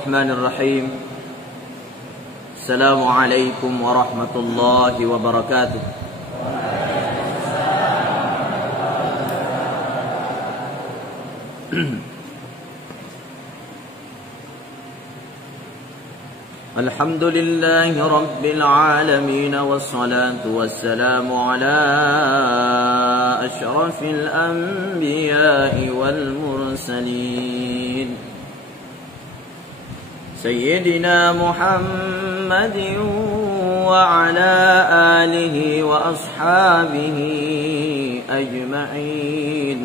الرحمن الرحيم. السلام عليكم ورحمة الله وبركاته. الحمد لله رب العالمين والصلاة والسلام على أشرف الأنبياء والمرسلين سيدنا محمد وعلى آله وأصحابه أجمعين.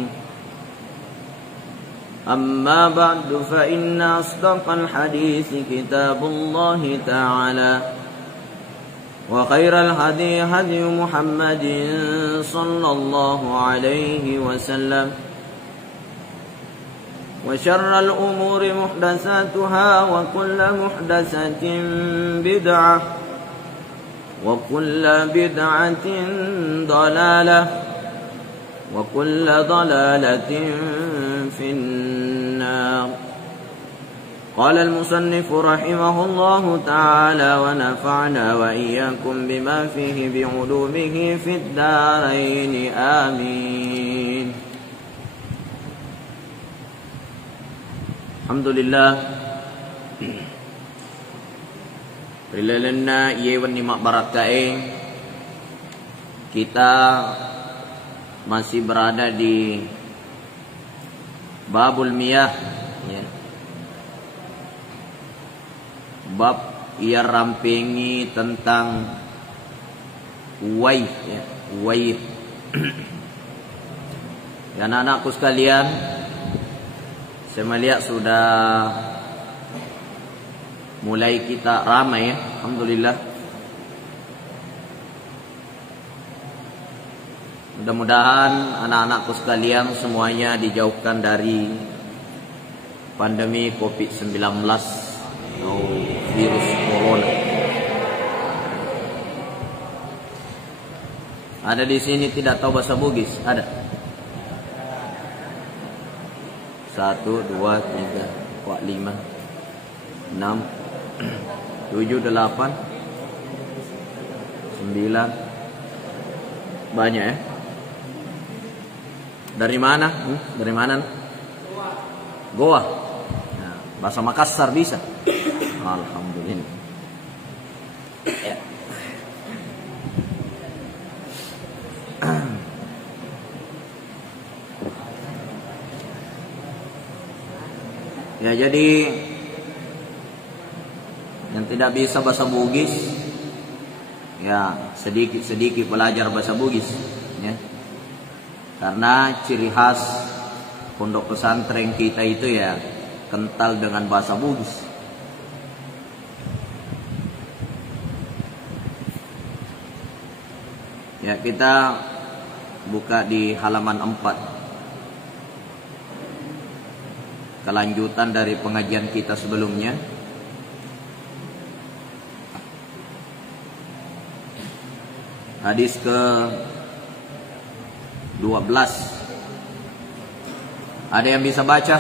أما بعد فإن أصدق الحديث كتاب الله تعالى وخير الهدي هدي محمد صلى الله عليه وسلم وشر الأمور محدثاتها وكل محدثة بدعة وكل بدعة ضلالة وكل ضلالة في النار. قال المصنف رحمه الله تعالى ونفعنا وإياكم بما فيه بعلومه في الدارين آمين. Alhamdulillah. Rilalana yewan ni mak barakae. Kita masih berada di Babul Miyah, ya. Bab ia rampengi tentang waih, ya, waih. Ya, anak-anakku sekalian, saya melihat sudah mulai kita ramai, ya. Alhamdulillah. Mudah-mudahan anak-anakku sekalian semuanya dijauhkan dari pandemi COVID-19 atau virus corona. Ada di sini tidak tahu bahasa Bugis? Ada? 1, 2, 3, 4, 5, 6, 7, 8, 9. Banyak, ya? Dari mana? Dari mana? Goa. Nah, bahasa Makassar bisa. Alhamdulillah. Ya. Ya, jadi yang tidak bisa bahasa Bugis, ya sedikit belajar bahasa Bugis, ya. Karena ciri khas pondok pesantren kita itu ya kental dengan bahasa Bugis. Ya, kita buka di halaman 4. Kelanjutan dari pengajian kita sebelumnya. Hadis ke 12. Ada yang bisa baca?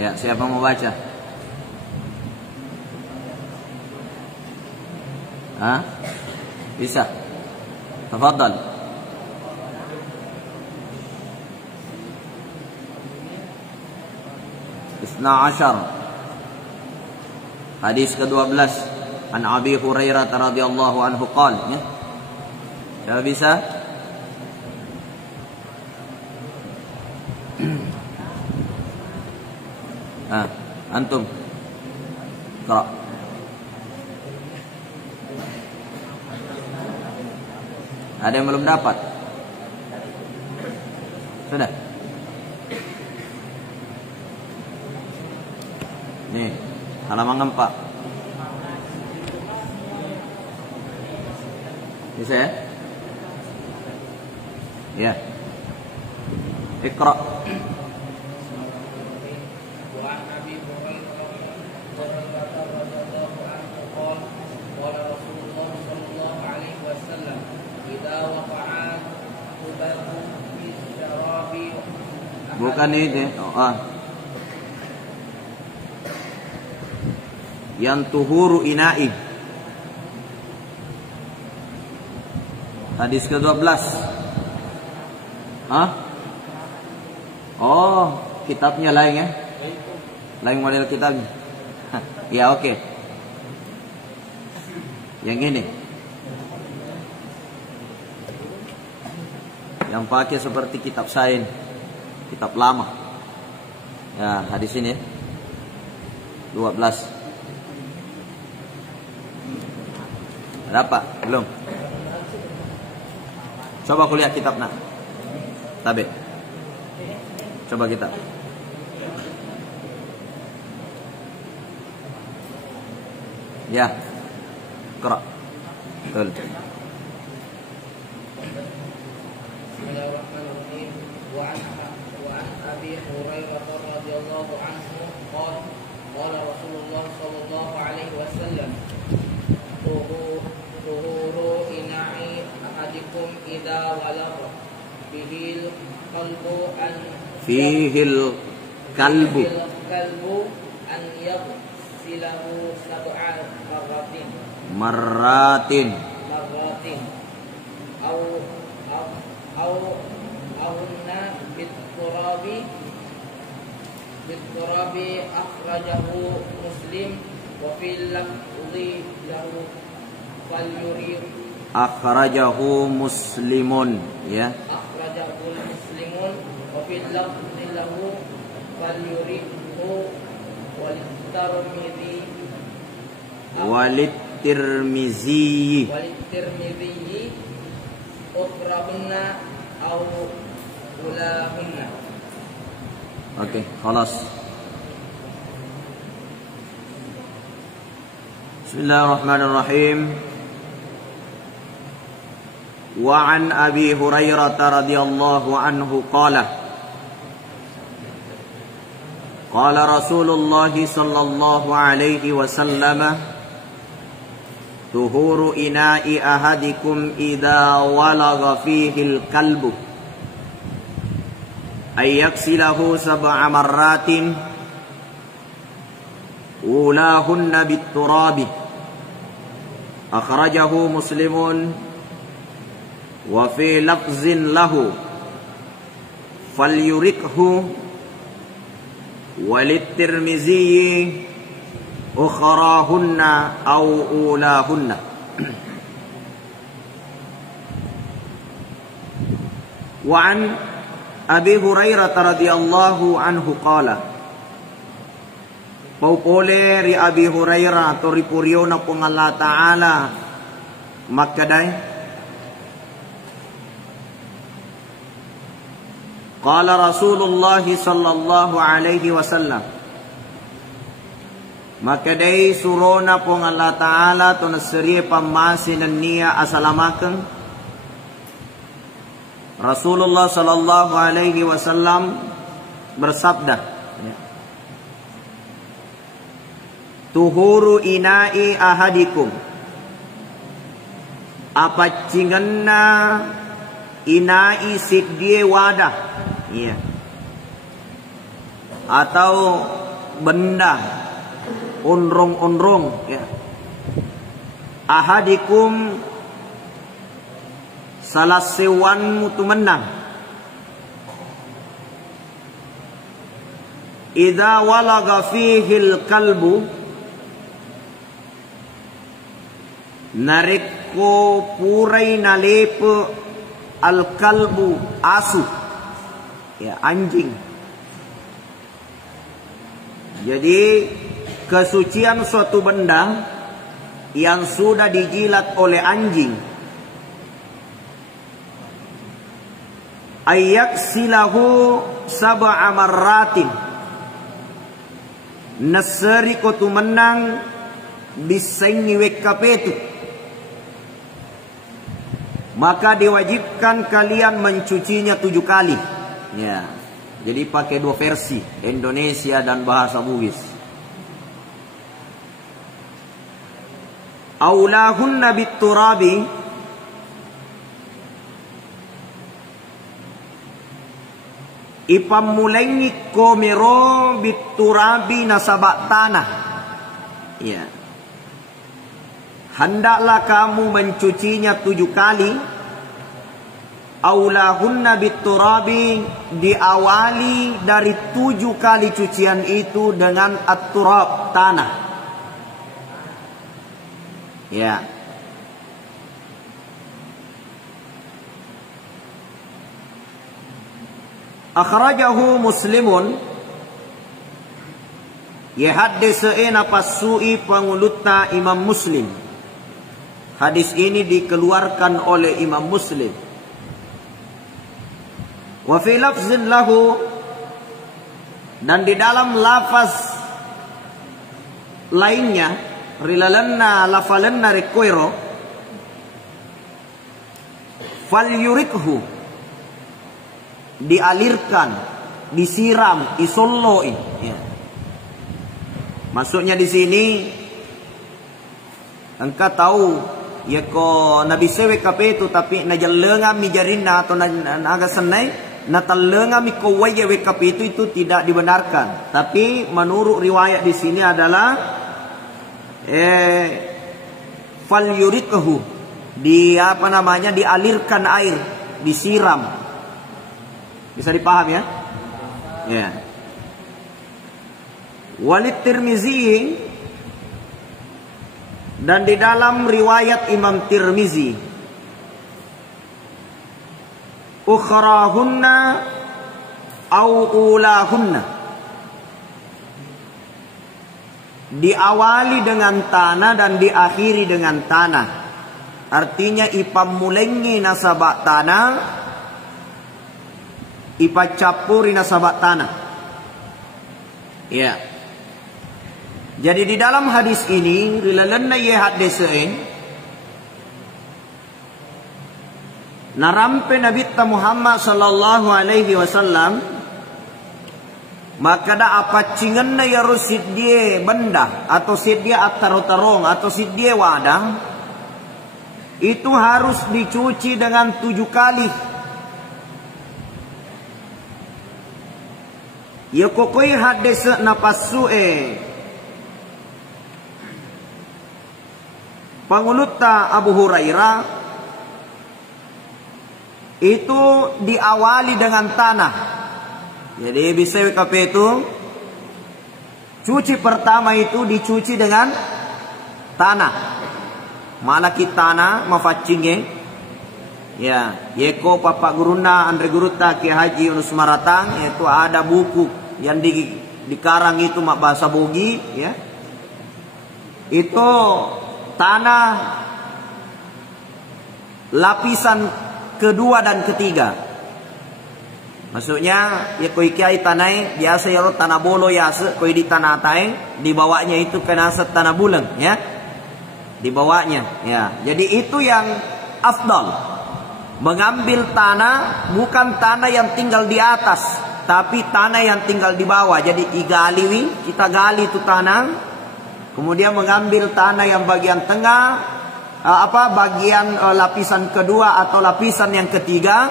Ya, siapa mau baca? Hah? Bisa? Tafadhal. Isna Ashar. Hadis ke-12. An Abi Hurairah radhiyallahu anhu qala, ya. Siapa bisa? Antum. Qara. Ada yang belum dapat? Sudah? Nih, halaman 4. Bisa, ya? Ya. Iqra. Bukan ini. yang tuhuru ina'i. Hadis ke-12. Hah? Oh, kitabnya lain ya? Lain model kitabnya. Ya, oke. Yang ini. Yang pakai seperti kitab sains, kitab lama. Ya, hadis ini 12. Ada apa? Belum? Coba kuliah kitab nak. Tabe. Coba kita. Ya. Qra. Betul. Bismillahirrahmanirrahim. Wa an Abi Hurairah radhiyallahu anhu qala Rasulullah sallallahu alaihi wasallam tuhuru ina'i ahadikum idza walagha fihil kalbu an yaghsilahu sab'a marratin awunna biturabi akhrajahu Muslim wa fil lafzi lahu falyurib akhrajahu Muslimun ya. Akhrajahu Muslimun wa fil lafzi lahu falyuribhu Walitirmizi ukhrahunna aw ulahunna. Oke, khalas. Bismillahirrahmanirrahim. Wa an Abi Hurairah radhiyallahu anhu qala Qala Rasulullah sallallahu alaihi wasallam tuhuru ina'i ahadikum idza walagha fihi al-kalbu ay yaksilahu sab'a marratin ulahunna bit-turabi akhrajahu Muslimun wa fi lafzin lahu falyurikhu Walitirmizi ukhrahunna aw ulahunna. Wa an Abi Hurairah radhiyallahu anhu qala Paupole ri Abi Hurairah to ripurio na pong Allah Ta'ala makkaday Qala Rasulullah sallallahu alaihi wasallam maka day surona pong Allah Ta'ala to nasiri pamasin niya asalamakan Rasulullah sallallahu alaihi wasallam bersabda tuhuru ina'i ahadikum apa cinganna ina'i sidie wadah iya. Atau benda unrung-unrung ya. Ahadikum salah sewanmu tu menang. Idza walaga fihil kalbu nareko purai nalepe al kalbu asu ya, anjing. Jadi kesucian suatu benda yang sudah dijilat oleh anjing ayak silahu sab'a marratin nasari ko tumenang bisengi wekapetu maka diwajibkan kalian mencucinya 7 kali. Ya, jadi pakai 2 versi, Indonesia dan bahasa Bugis. Aulahunna biturabi ipamulengi komero biturabi nasabak tanah. Ya. hendaklah kamu mencucinya 7 kali. Aulahunna biturabi, diawali dari 7 kali cucian itu dengan at-turab, tanah. Ya. Akhrajahu Muslimun, ya hadis ena pasui pangulutta Imam Muslim. Hadis ini dikeluarkan oleh Imam Muslim. Wa fi lafzin lahu, dan di dalam lafaz lainnya, rilalanna lafalanna rekoiro, fal yurikhu, dialirkan, disiram, isolloi. Ya. Maksudnya di sini, engkau tahu, ya ko nabi sewe kape itu tapi najalenga mijarina atau naga senai. Natalenga mikowaya wekapi itu tidak dibenarkan. Tapi menurut riwayat di sini adalah fal yurikahu, dialirkan air, disiram. Bisa dipaham ya? Ya. Walid Tirmizi, dan di dalam riwayat Imam Tirmizi, ukhrahunna au ulahunna, diawali dengan tanah dan diakhiri dengan tanah. Artinya ipamulengi nasabak tanah, ipacapuri nasabak tanah. Ya. Jadi di dalam hadis ini rilalanna ye hadisain narampe Nabi Muhammad sallallahu alaihi wasallam, maka da apa cingenna ya rusid dia benda atau sid dia atar-tarong atau sid dia wadah, itu harus dicuci dengan 7 kali. Ya kokoi hadis napasu pangulutta Abu Hurairah, itu diawali dengan tanah. Jadi bisa kape itu cuci pertama itu dicuci dengan tanah. Malaki tanah mafacingge. Ya, yeko papa guruna Andre Guruta Ki Haji Yunus Maratang, itu ada buku yang dikarang itu mak bahasa Bogi, ya. Itu tanah lapisan kedua dan ketiga. Maksudnya ya koi kiai tanai biasa ya tanah bolo ya koi di tanah tai, dibawanya itu kena tanah bulan, ya. Dibawanya, ya. Jadi itu yang afdal. Mengambil tanah bukan tanah yang tinggal di atas, tapi tanah yang tinggal di bawah. Jadi digali, kita gali itu tanah, kemudian mengambil tanah yang bagian tengah, bagian lapisan kedua atau lapisan yang ketiga,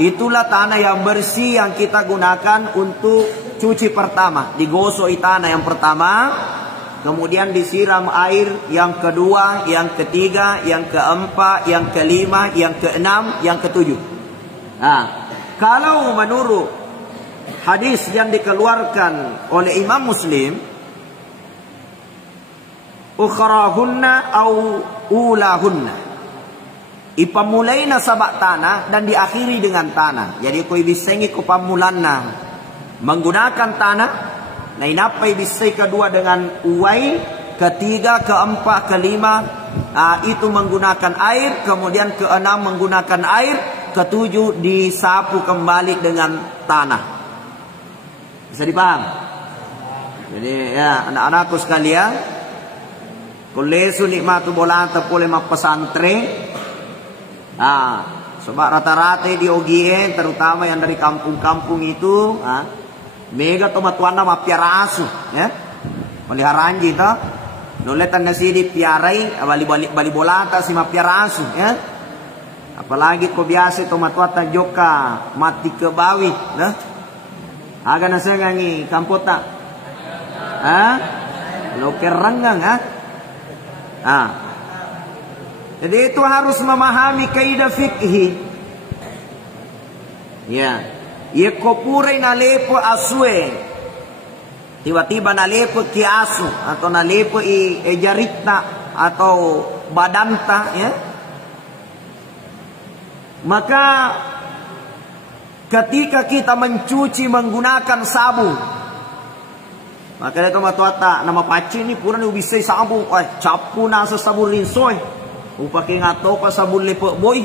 itulah tanah yang bersih yang kita gunakan untuk cuci pertama. Digosok tanah yang pertama, kemudian disiram air yang kedua, yang ketiga, yang keempat, yang kelima, yang keenam, yang ketujuh. Nah, kalau menurut hadis yang dikeluarkan oleh Imam Muslim, ukhrahunna au ulahunna, ipamulai nasabak tanah dan diakhiri dengan tanah. Jadi koi bisengi ko pamulanna menggunakan tanah, nah inapai bisai kedua dengan uai, ketiga, keempat, kelima, itu menggunakan air, kemudian keenam menggunakan air, ketujuh disapu kembali dengan tanah. Bisa dipaham? Jadi ya anak-anakku sekalian, kulesu nikmatu bolanta pole pesantren. Sebab rata-rata di OGN, terutama yang dari kampung-kampung itu, mega tomatuana mapiara asu, ya. Melihara anjing toh. Noletan na sidi piarai, bali bolanta si mapiara asu, ya. Apalagi ko biasa tomatuata joka mati ke bawi, nah. Aga na sengangi kampota. Lo kerenggang, Jadi itu harus memahami kaidah fikih. Ya, ye kopure na lepo asue. Tiba-tiba na lepo kiasu atau na lepo jaritna atau badanta, ya. Maka ketika kita mencuci menggunakan sabun, maka itu matuata nama paci ini pura ni bisa sabun, capu nasa sabun rinsoy, upake ngato pa sabun lepok boy,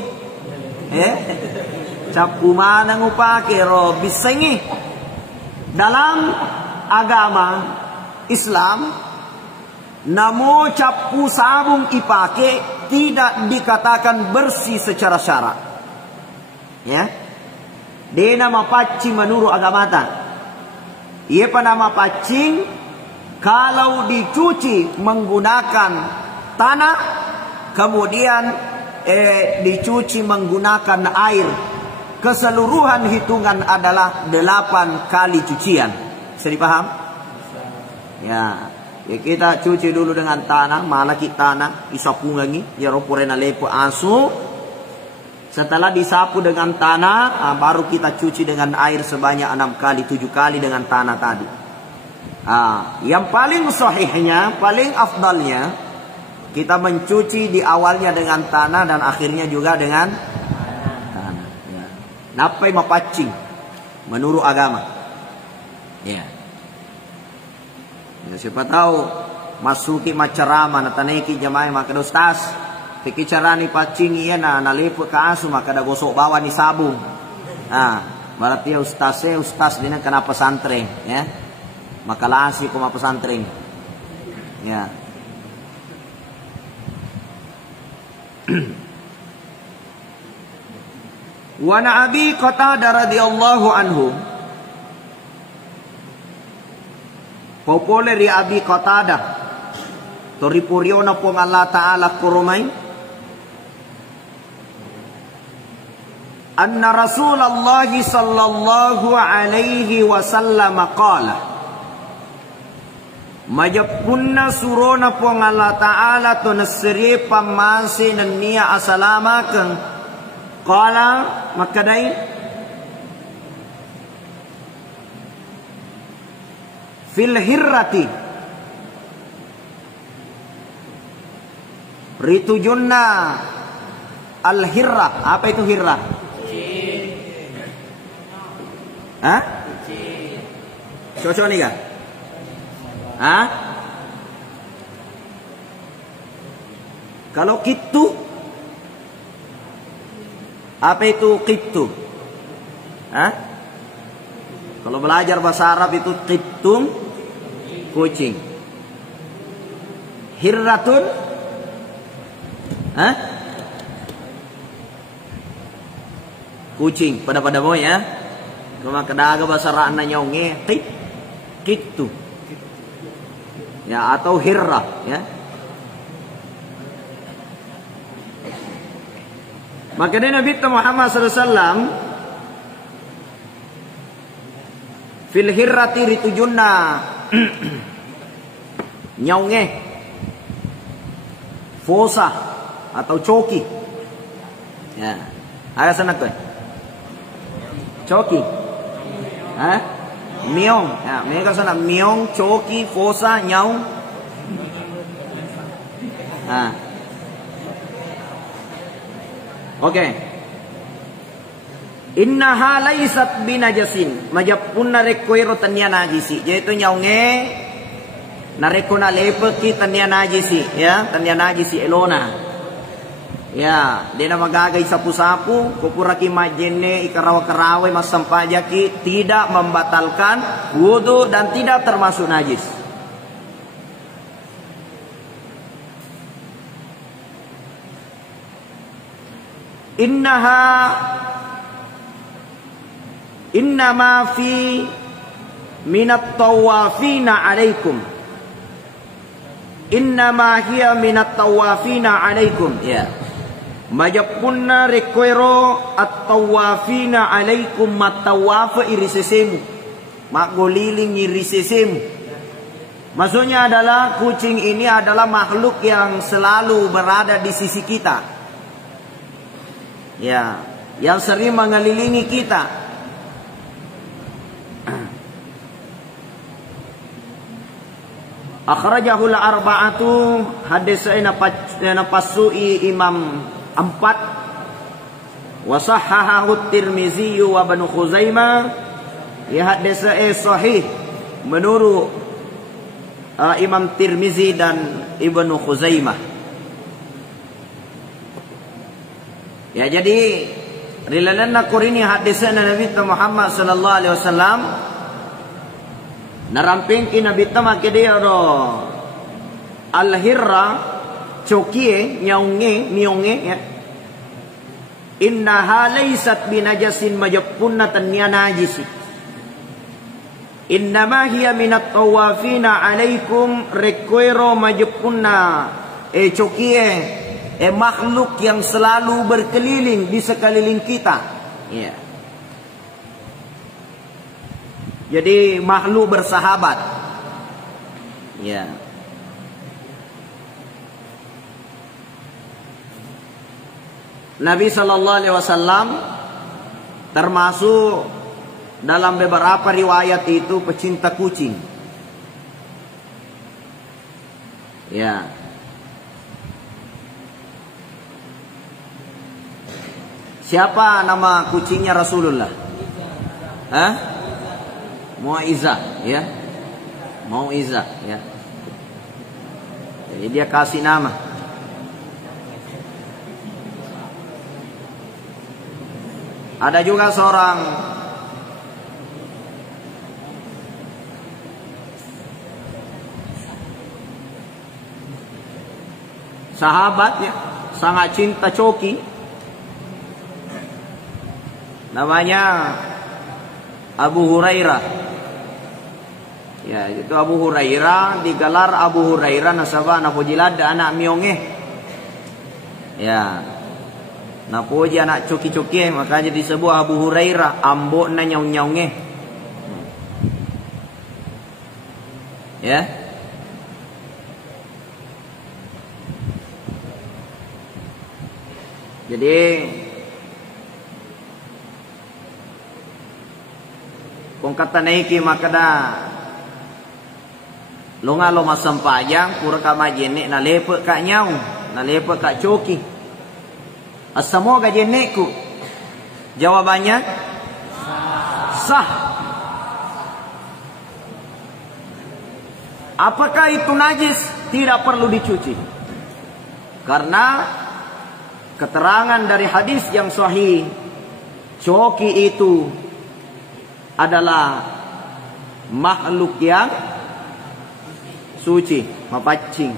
capu mana ngupake ro bisa ni. Dalam agama Islam, namo capu sabun ipake tidak dikatakan bersih secara syarak, ya. Dia nama pacing menurut agama ta. Ia nama pacing kalau dicuci menggunakan tanah, kemudian dicuci menggunakan air. Keseluruhan hitungan adalah 8 kali cucian. Bisa dipaham? Ya, kita cuci dulu dengan tanah, malaki tanah, isapungangi, ya ropurena lepo asu. Setelah disapu dengan tanah, baru kita cuci dengan air sebanyak 6 kali, 7 kali dengan tanah tadi. Yang paling sahihnya, paling afdalnya, kita mencuci di awalnya dengan tanah dan akhirnya juga dengan tanah. Ya. Napai mapacing menurut agama. Ya. Ya, siapa tahu masuki macarama nataneki jamaah maka ustaz. Pikir cara ni pacing iya na naliput ke asu maka ada gosok bawah ni sabung. Berarti ya ustaz dia kena pesantren, ya. Maka lasi kuma pesantren. Ya. Wa na Abi Qatadah radhiyallahu anhu. Populer ya Abi Qatadah. Toripuriona pong Allah Ta'ala kurumay. Anna Rasulullah sallallahu alaihi wasallam qala. Majapunna surona pong Allah Ta'ala to nasri pamasi ng niya asalama kang qala makadai fil hirrati ritujunna al hirra. Apa itu hirra? Cocok nih kah? Kalau kitu, apa itu kitu? Kalau belajar bahasa Arab itu kitum kucing. Hirratun, kucing. Pada mau ya. Cuma kedaga bahasa rana nyonge kitu. Ya atau hirra, ya. Maka dia Nabi Muhammad SAW fil hirrati ritujunna nyonge fosa atau coki. Ya. Ada sana tuh. Coki. Miong. Ya, mereka sana miong, coki, fosa, nyaung. Oke. Innaha laysat binajasin. Majapunna rekoiro tanya najisi. Yaitu nyaunge nareko na lepeki tanya najisi, ya, tanya najisi elona. Ya, dia na magagay sapu-sapu, kupuraki majene ikarawa-karawe masampajaki tidak membatalkan wudu dan tidak termasuk najis. Innama fi minat tawafina alaikum. Innama hiya minat tawafina alaikum. Ya. Majapunna requero at-tawafina alaikum matawafa irisesemu. Magoliling irisesemu. Maksudnya adalah kucing ini adalah makhluk yang selalu berada di sisi kita. Ya, yang sering mengelilingi kita. Akhrajahul arba'atu, hadis napasui Imam 4, wa sahahahu Tirmizi wa Ibnu Khuzaimah. Ya, hadis sahih menurut Imam Tirmizi dan Ibnu Khuzaimah. Ya, jadi rilalana kurini hadisnya Nabi Muhammad sallallahu alaihi wasallam naramping ki Nabi make dia ro al-hirra cokie nyaunge mionge ya, innaha laysat binajasin majapunna tanya najisi, innama hiya minat tawafina alaikum requero majapunna cokie makhluk yang selalu berkeliling di sekeliling kita. Ya. Jadi makhluk bersahabat. Ya. Nabi sallallahu alaihi wasallam termasuk dalam beberapa riwayat itu pecinta kucing. Ya. Siapa nama kucingnya Rasulullah? Hah? Mu'izah, ya. Mu'izah, ya. Jadi dia kasih nama. Ada juga seorang sahabat ya, sangat cinta coki. Namanya Abu Hurairah. Ya, itu Abu Hurairah, digelar Abu Hurairah nasabah napojilad anak mionge. Ya. Napoji anak coki-coki, makanya disebut Abu Hurairah, ambok na nyaung-nyaunge. Ya. Jadi kung kata naiki makada longa lo masampayang pura kama jene na lepe ka nyau na lepe ka coki asamo ga jene ku, jawabannya sah. Apakah itu najis? Tidak perlu dicuci, karena keterangan dari hadis yang sahih coki itu adalah makhluk yang suci, mapacing.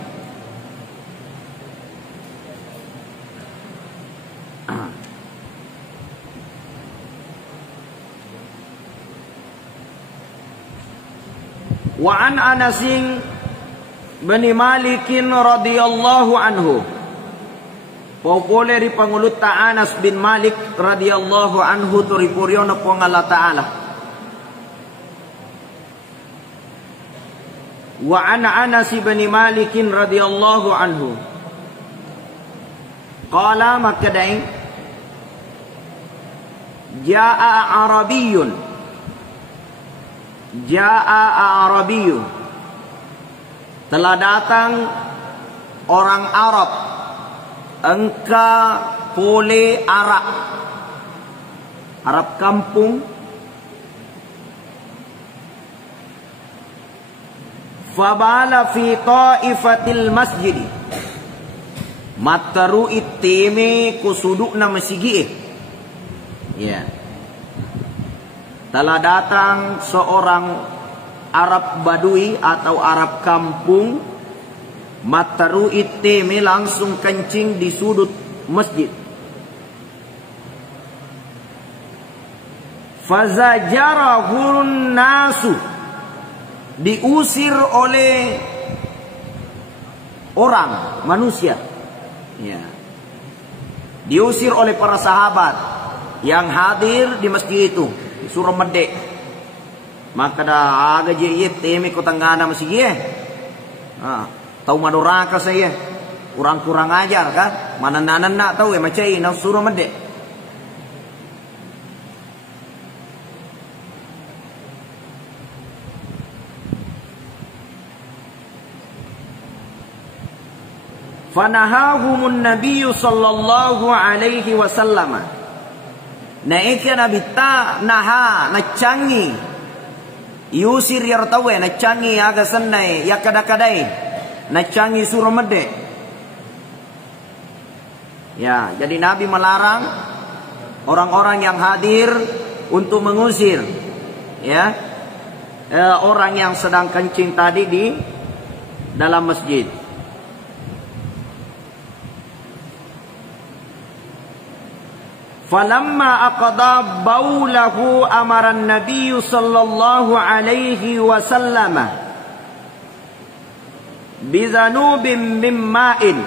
Wa an Anas bin Malik radhiyallahu anhu. Populeri pangulut ta Anas bin Malik radhiyallahu anhu turipuryo na po Allah Ta'ala. Wa an Anas bin Malik radhiyallahu anhu qala makadain jaa arabiyyun telah datang orang Arab engka pole Arab kampung fabala fi ta'ifatil masjid mataru itime kusuduk na masigi. Ya. Telah datang seorang Arab Badui atau Arab kampung, mataru itime langsung kencing di sudut masjid. Fazajarahun nasu, diusir oleh orang, manusia. Ya. Diusir oleh para sahabat yang hadir di masjid itu, disuruh medek. Maka dah aga jeyet teme ko tanggana masjid. Tahu madoraka saya. Kurang-kurang ajar kan? Mana nanan nak tahu macam ini suruh medek. Fanahahumun Nabi sallallahu alaihi wasallam. Naiknya Nabi ta naha nacangi. Yusir yartawe nacangi aga sannai ya kadakadai. Nacangi suruh medek. Ya, jadi Nabi melarang orang-orang yang hadir untuk mengusir ya orang yang sedang kencing tadi di dalam masjid. Falamma aqada baulahu amara an-nabiy sallallahu alaihi wasallam bizanubin min ma'in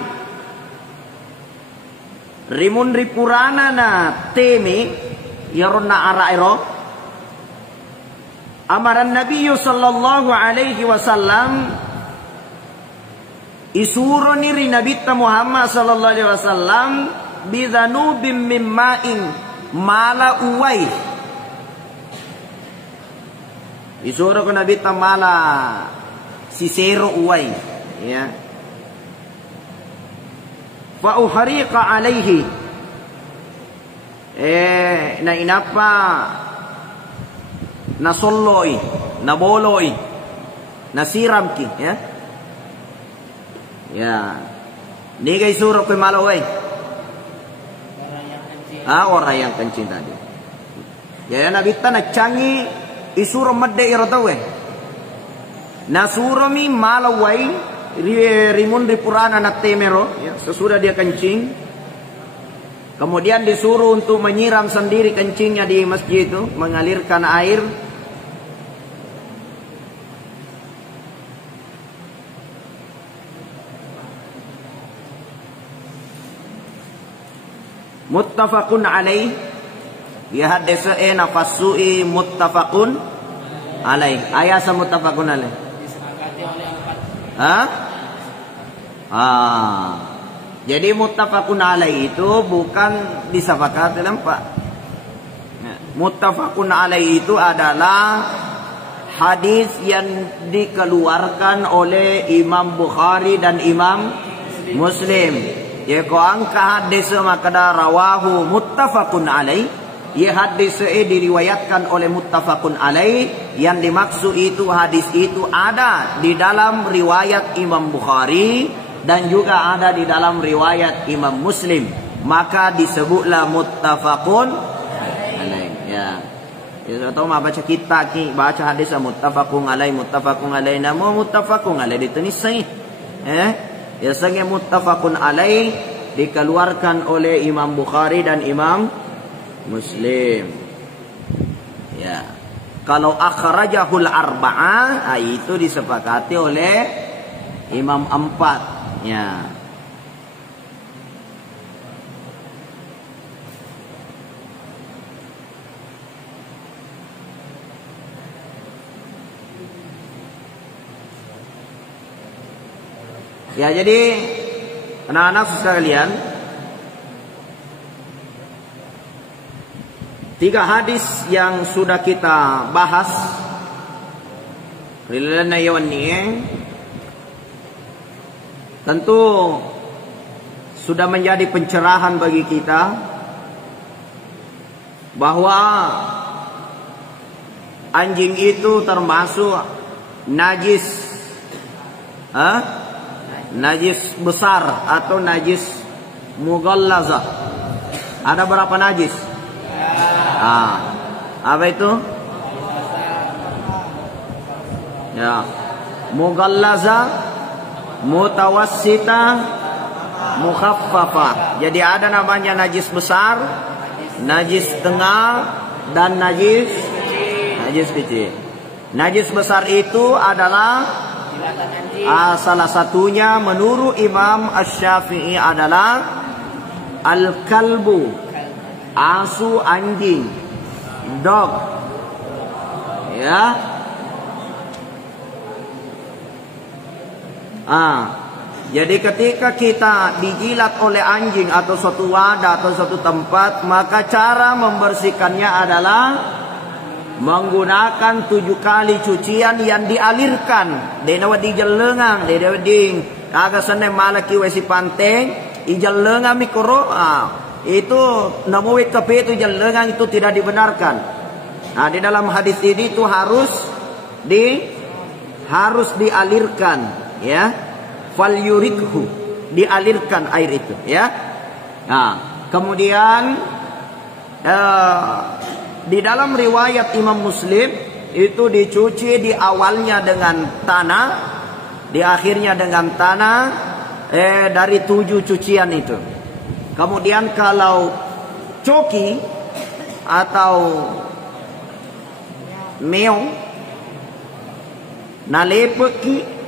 rimun ripurana na temi yarona arairo amaran Nabi sallallahu alaihi wasallam isuro ni Nabi Muhammad sallallahu alaihi wasallam bizanubim min ma'in mala uwai isuro ko Nabi mala sisero uwai ya fa uhriqa alaihi na inapa na solloi na boloi na siram ki ya ni guys suruh ko malawai orang yang kencing tadi ya Nabi ta nacangi isuro madde irotawe na suromi malawai rimun di purana na temero ya, sesudah dia kencing kemudian disuruh untuk menyiram sendiri kencingnya di masjid itu mengalirkan air muttafaqun alaih ya hadis nafasui muttafaqun alaih ayat muttafaqun alaih jadi muttafaqun alaih itu bukan disepakati Pak. Muttafaqun alaih itu adalah hadis yang dikeluarkan oleh Imam Bukhari dan Imam Muslim. Ya ko angka hadis makada rawahu muttafaqun alaih. Ya hadis diriwayatkan oleh muttafaqun alaih, yang dimaksud itu hadis itu ada di dalam riwayat Imam Bukhari dan juga ada di dalam riwayat Imam Muslim, maka disebutlah muttafaqun alaih. Ya. Ya atau baca kita ki baca hadis muttafaqun alaih nama muttafaqun alaih ditulis sahih. Ya sange muttafaqun alaih dikeluarkan oleh Imam Bukhari dan Imam Muslim. Ya. Kalau akhrajahul arba'ah itu disepakati oleh Imam 4. Ya. Ya, jadi anak-anak sekalian, 3 hadis yang sudah kita bahas tentu sudah menjadi pencerahan bagi kita bahwa anjing itu termasuk najis, najis besar atau najis mughallazah. Ada berapa najis? Apa itu? Ya, mughallazah, mutawassita, mukhaffafah. Jadi ada namanya najis besar, najis tengah, dan najis kecil. Najis besar itu adalah salah satunya menurut Imam Asy-Syafi'i adalah al-kalbu, asu, anjing, dog. Ya. Jadi ketika kita dijilat oleh anjing atau suatu wadah atau suatu tempat, maka cara membersihkannya adalah menggunakan 7 kali cucian yang dialirkan. Denawa di jelengang, denawa di agak seneng malaki wesi panteng, i jelengang mikro. Itu namuwi kepe itu jelengang itu tidak dibenarkan. Di dalam hadis ini itu harus dialirkan, ya. Fal yurikhu, dialirkan air itu, ya. Kemudian di dalam riwayat Imam Muslim itu dicuci di awalnya dengan tanah, di akhirnya dengan tanah, dari 7 cucian itu. Kemudian kalau coki atau meong nalepeki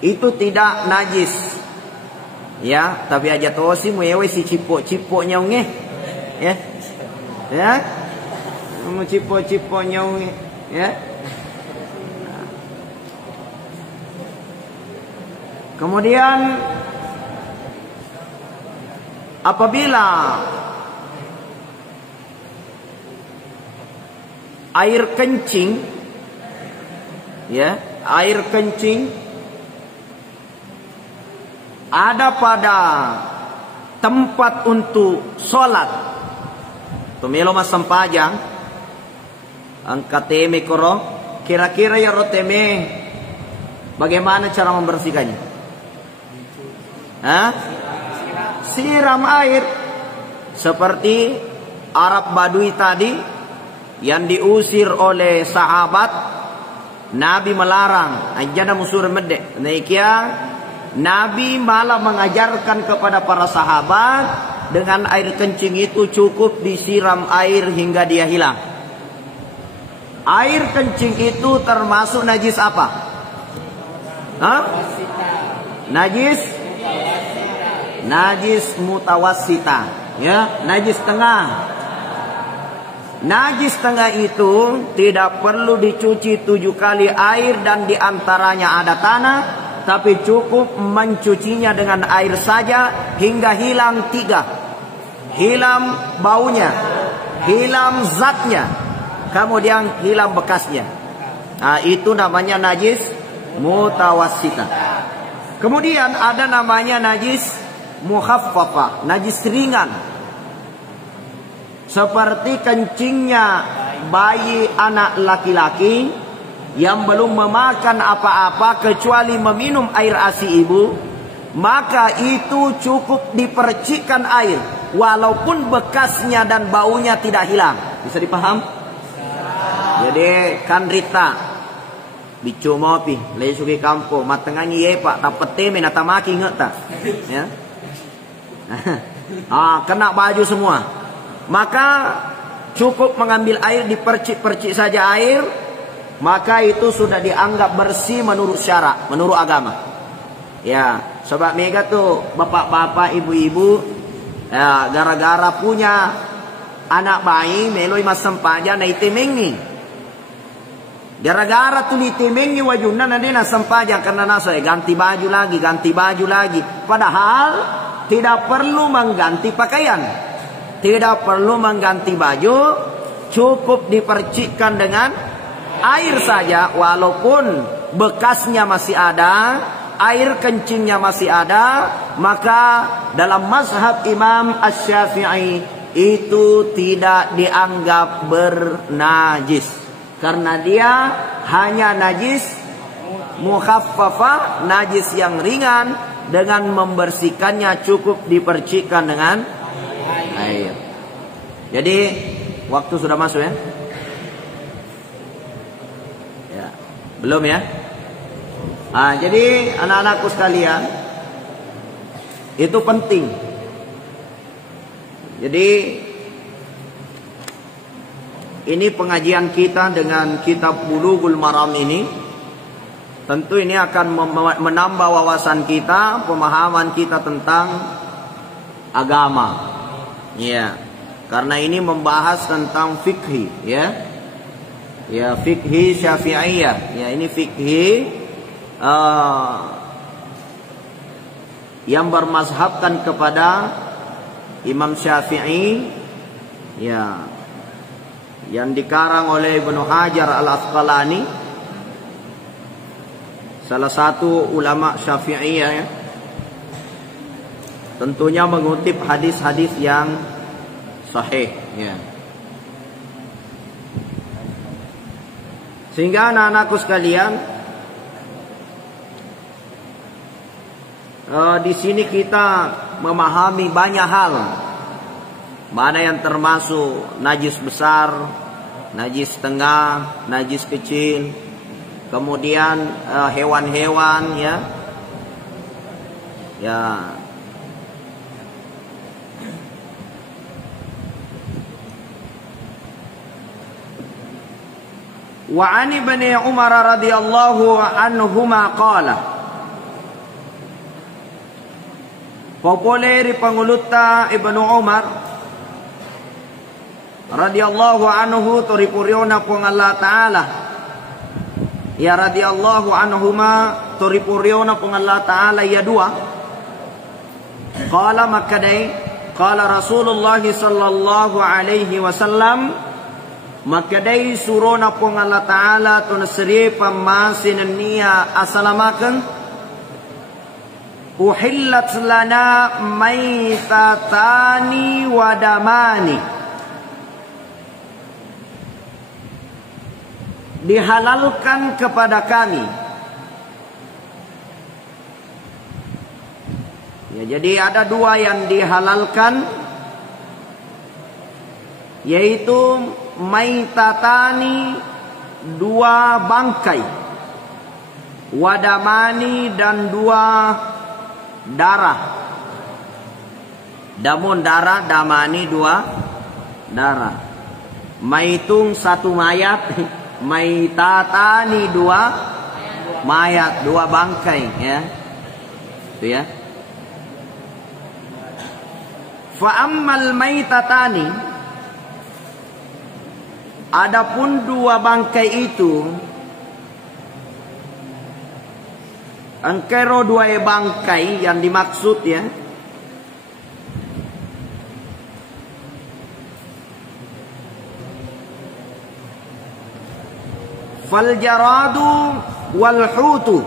itu tidak najis, ya, tapi aja tosi muewe si cipo nyaunge, ya, mu cipo nyaunge, ya. Kemudian apabila air kencing, ya, air kencing ada pada tempat untuk sholat, tumelo mas sempajang, angkat teme koro, kira-kira ya roteme, bagaimana cara membersihkannya? Siram air, seperti Arab Badui tadi yang diusir oleh sahabat, Nabi melarang, ajana musur medek, naikia. Nabi malah mengajarkan kepada para sahabat dengan air kencing itu cukup disiram air hingga dia hilang. Air kencing itu termasuk najis apa? Najis mutawassita, ya, najis tengah. Najis tengah itu tidak perlu dicuci 7 kali air dan diantaranya ada tanah, tapi cukup mencucinya dengan air saja hingga hilang 3. Hilang baunya, hilang zatnya, kemudian hilang bekasnya. Itu namanya najis mutawassita. Kemudian ada namanya najis mukhaffafa, najis ringan. Seperti kencingnya bayi anak laki-laki yang belum memakan apa-apa kecuali meminum air ASI ibu, maka itu cukup dipercikkan air walaupun bekasnya dan baunya tidak hilang. Bisa dipaham? Jadi kan Rita bicu mopi lesuki kampo matengannya ye pak dapat teme natamaki ngeta, ya. Kena baju semua, maka cukup mengambil air, dipercik-percik saja air, maka itu sudah dianggap bersih menurut syara, menurut agama. Ya, sobat mega tuh, bapak-bapak, ibu-ibu, ya, gara-gara punya anak bayi, meloi mas sempaja na itemengi. Gara-gara tuh itemengi wajuna na dena sempaja karena nasa ganti baju lagi. Padahal tidak perlu mengganti pakaian, tidak perlu mengganti baju, cukup dipercikkan dengan air saja, walaupun bekasnya masih ada, air kencingnya masih ada, maka dalam mazhab Imam Asy-Syafi'i itu tidak dianggap bernajis, karena dia hanya najis mukhaffafa, najis yang ringan, dengan membersihkannya cukup dipercikkan dengan air. Jadi waktu sudah masuk, ya? Belum, ya? Jadi anak-anakku sekalian, itu penting. Jadi ini pengajian kita dengan kitab Bulughul Maram ini, tentu ini akan menambah wawasan kita, pemahaman kita tentang agama. Ya, karena ini membahas tentang fikih, ya. Ya, fikih Syafi'iyah. Ya, ini fikih yang bermazhabkan kepada Imam Syafi'i, ya, yang dikarang oleh Ibnu Hajar Al-Asqalani, salah satu ulama Syafi'iyah, ya. Tentunya mengutip hadis-hadis yang sahih, ya. Sehingga anak-anakku sekalian, di sini kita memahami banyak hal, mana yang termasuk najis besar, najis tengah, najis kecil, kemudian hewan-hewan, ya, ya. Wa 'an Ibni Umar radhiyallahu anhuma qala, populeri panguluta Ibnu Umar radhiyallahu anhu toripuriona pong Allah Ta'ala, ya, radhiyallahu anhuma toripuriona pong Allah Ta'ala, ya, dua. Qala makadai, qala Rasulullah sallallahu alaihi wasallam, makadai surona pong Allah Ta'ala to nasri pamasin niya asalamakan, uhillat lana maitatani wadamani, dihalalkan kepada kami, ya. Jadi ada dua yang dihalalkan, yaitu maitatani, dua bangkai, wadamani, dan dua darah. Damun darah, damani dua darah. Maitung satu mayat, maitatani dua mayat, dua bangkai, ya. Itu, ya. Fa ammal maitatani, adapun dua bangkai itu, angkero dua bangkai yang dimaksud, ya, fal jaradu wal hutu.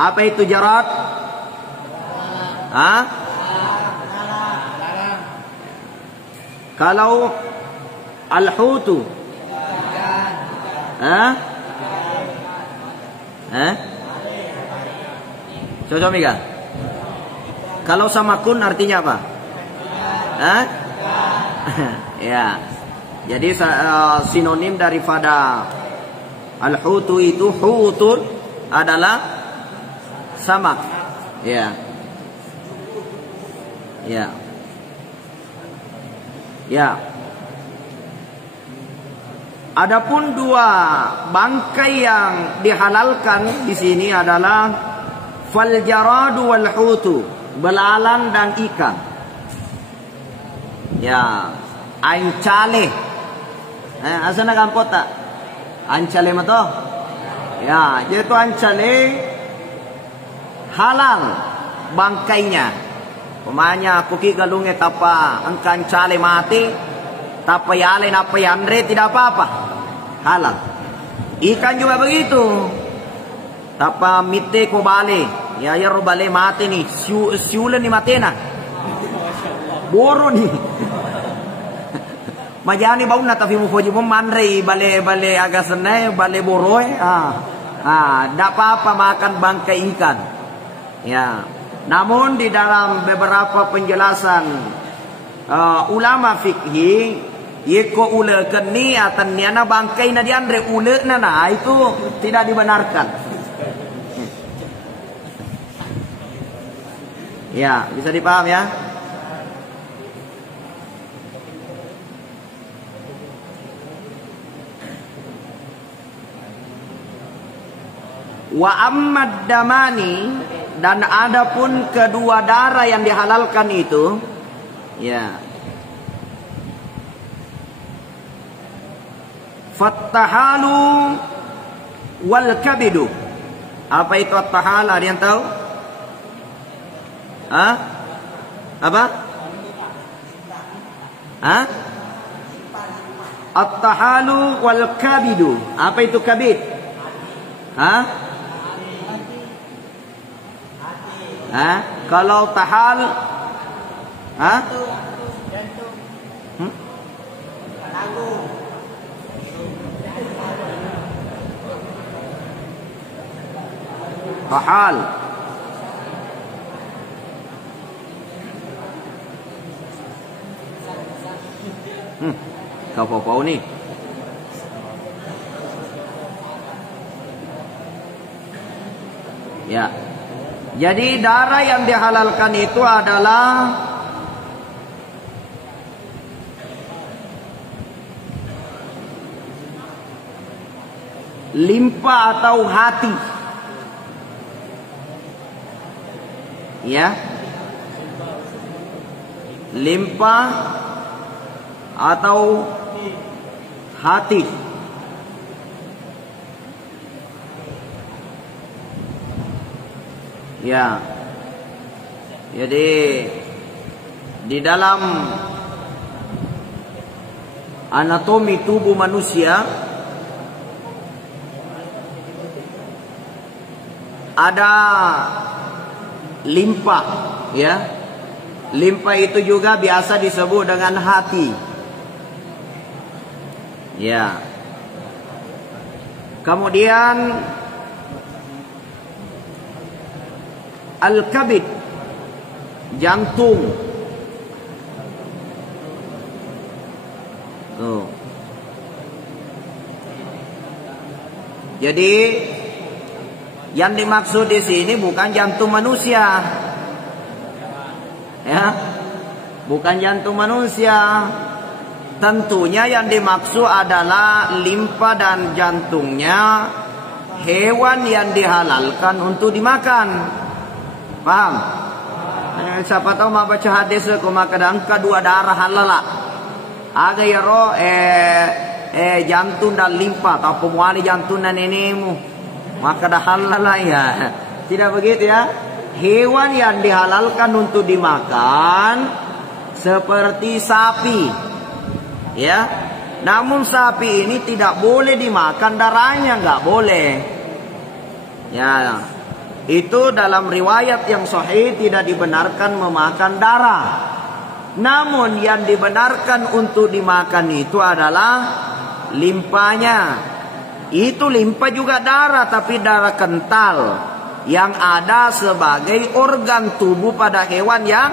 Apa itu jarad? Kalau al-hutu, Coba Mika. Kalau sama kun artinya apa? Ya. Jadi sinonim daripada al-hutu itu, hutun adalah samak. Ya. Ya. Ya. Adapun dua bangkai yang dihalalkan di sini adalah fal jaradu wal hutu, belalang dan ikan. Ya, ancale. Asana kampot tak? Ancale mato? Ya, jadi itu ancale halal bangkainya. Pemanya kuki galunge tapa angkan cale mati, tapa yale napa yandre tidak apa-apa, halal. Ikan juga begitu. Tapa mite ko bale, ya bale mati nih, siulan ni matena. Boro nih. Majani bau na tapi mo foji mo manre bale agasanay bale boroy. Tidak apa-apa makan bangkai ikan. Ya. Namun di dalam beberapa penjelasan ulama fikih, yeko ulekan ni atan niana bangkai na diandre ulek na itu tidak dibenarkan. Ya, bisa dipaham, ya? Wa ammad damani, dan adapun kedua darah yang dihalalkan itu, ya, fattahalu wal kabidu. Apa itu at-tahal? Ada yang tahu? Hah? Apa? Hah? At-tahalu wal kabidu. Apa itu kabid? Hah? Hah? Kalau tahal, hah? Tahal. Kau ni. Ya. Jadi darah yang dihalalkan itu adalah limpa atau hati. Ya. Limpa atau hati. Ya. Jadi di dalam anatomi tubuh manusia ada limpa, ya. Limpa itu juga biasa disebut dengan hati. Ya. Kemudian al-kabid, jantung. Tuh. Jadi yang dimaksud di sini bukan jantung manusia. Ya. Bukan jantung manusia. Tentunya yang dimaksud adalah limpa dan jantungnya hewan yang dihalalkan untuk dimakan. Paham? Siapa tahu mau baca hadis ko makadang kedua darah halal. Aga ya ro jantung dan limpa atau pemuali jantung dan nenemu. Maka dah halal ya. Tidak begitu ya? Hewan yang dihalalkan untuk dimakan seperti sapi. Ya. Namun sapi ini tidak boleh dimakan, darahnya nggak boleh. Ya. Itu dalam riwayat yang sahih tidak dibenarkan memakan darah. Namun yang dibenarkan untuk dimakan itu adalah limpanya. Itu limpa juga darah, tapi darah kental yang ada sebagai organ tubuh pada hewan yang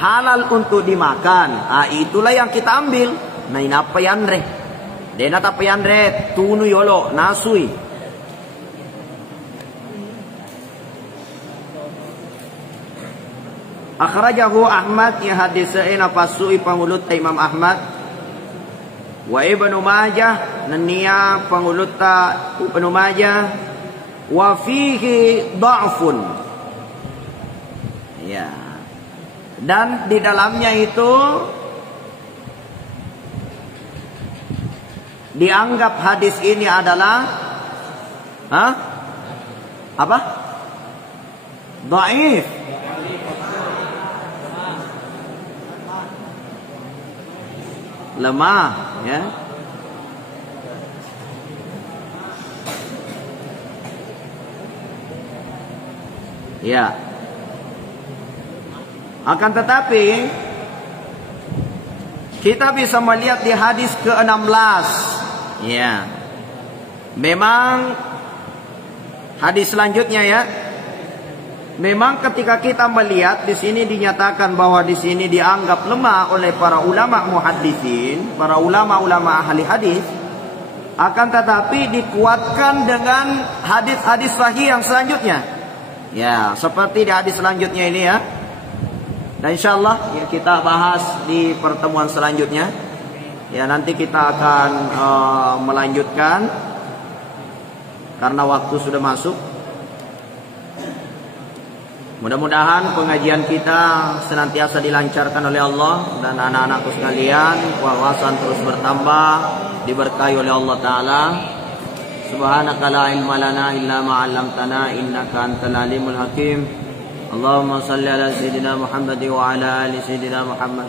halal untuk dimakan. Itulah yang kita ambil. Nah, ini apa yandre? Dena apa yandre? Tunu yolo nasui. Akhrajahu Ahmad, ya hadisnya pasui pangulut Imam Ahmad. Wa Ibnu Majah, nania pangulut Ibnu Majah. Wa fihi dha'fun. Ya. Dan di dalamnya itu dianggap hadis ini adalah apa? Dhaif. Lemah, ya. Ya. Akan tetapi kita bisa melihat di hadis ke-16. Ya. Memang hadis selanjutnya ya. Memang ketika kita melihat di sini dinyatakan bahwa di sini dianggap lemah oleh para ulama muhaddisin, para ulama-ulama ahli hadis, akan tetapi dikuatkan dengan hadis-hadis sahih yang selanjutnya. Ya, seperti di hadis selanjutnya ini ya. Dan insyaallah ya kita bahas di pertemuan selanjutnya. Ya, nanti kita akan melanjutkan karena waktu sudah masuk. Mudah-mudahan pengajian kita senantiasa dilancarkan oleh Allah dan anak-anakku sekalian wawasan terus bertambah, diberkahi oleh Allah Ta'ala. Subhanaka la ilma lana illa ma 'allamtana innaka antal alimul hakim. اللهم صل على سيدنا محمد وعلى آل سيدنا محمد